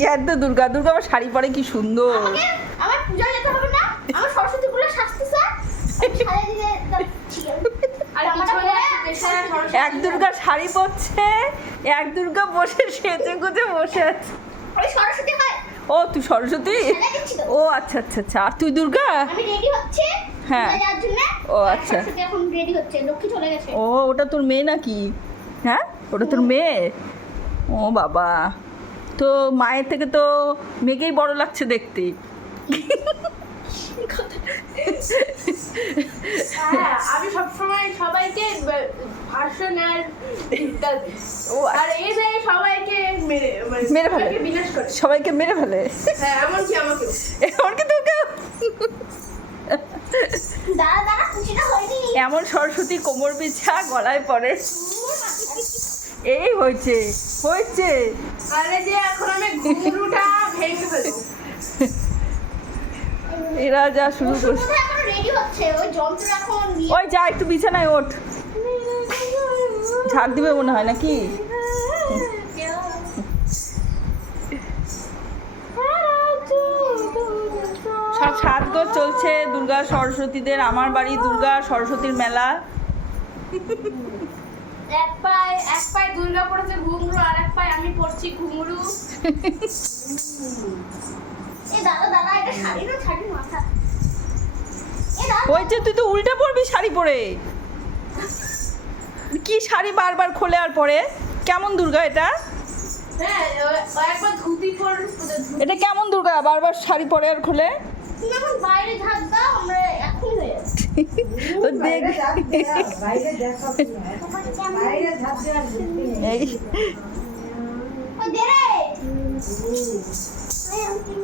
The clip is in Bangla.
জ্যান্ত দুর্গা। দুর্গা। দুর্গা আবার শাড়ি পরে কি সুন্দর। আমার পূজা যেতে হবে না। আমার সরস্বতী পুজো পেছনে সরস্বতী এক দুর্গা শাড়ি পরছে এক দুর্গা বসে সেজে গুজে বসে আছে। সরস্বতী হয়। ও তুই সরস্বতী? তো। ও আচ্ছা আচ্ছা আচ্ছা। আর তুই দুর্গা? আমি রেডি হচ্ছে হ্যাঁ। ও, আচ্ছা। এখন রেডি হচ্ছে লক্ষ্মী চলে গেছে। ও ওটা তোর মেয়ে নাকি? হ্যাঁ? ওটা তোর মেয়ে? ও বাবা। তো মায়ের থেকে তো মেয়েকেই বড় লাগছে দেখতে। হ্যাঁ আমি সবসময় সবাইকে ভাষণ আর ও আর এই যে সবাইকে মেরে মানে মেরে ফেলে। বিনাশ করে। সবাইকে মেরে ফেলে? হ্যাঁ এমনকি আমাকেও। এমনকি তোকে দাঁড়া দাঁড়া এমন সরস্বতী কোমর বিছা গলায় পরে। এই হয়েছে হয়েছে। আরে যে এখন আমি ঘুমরুটা ভেঙে ফেলব। এরা যা শুরু করছে। এখন রেডি হচ্ছে ওই যন্ত্র এখন ওই যা একটু বিছানায় ওঠ। ঝাড় দিবে মনে হয় নাকি? সব সাজগোজ চলছে দুর্গা সরস্বতীদের আমার বাড়ি দুর্গা সরস্বতীর মেলা। এক পায়ে এক পায়ে দুর্গা পড়েছে ঘুমরু আর এক পায়ে আমি পড়ছি ঘুমরু। এ দাদা দাদা এটা শাড়ি না শাড়ি মাথা। ওই যে তুই তো উল্টে পড়বি শাড়ি পরে। কি শাড়ি বারবার খোলে আর পরে? কেমন দুর্গা এটা? হ্যাঁ এটা কেমন দুর্গা? বারবার শাড়ি পরে আর খোলে? তুমি এখন বাইরে ঝাঁক দাও আমরা এখন হয়ে যাচ্ছি তো দেখ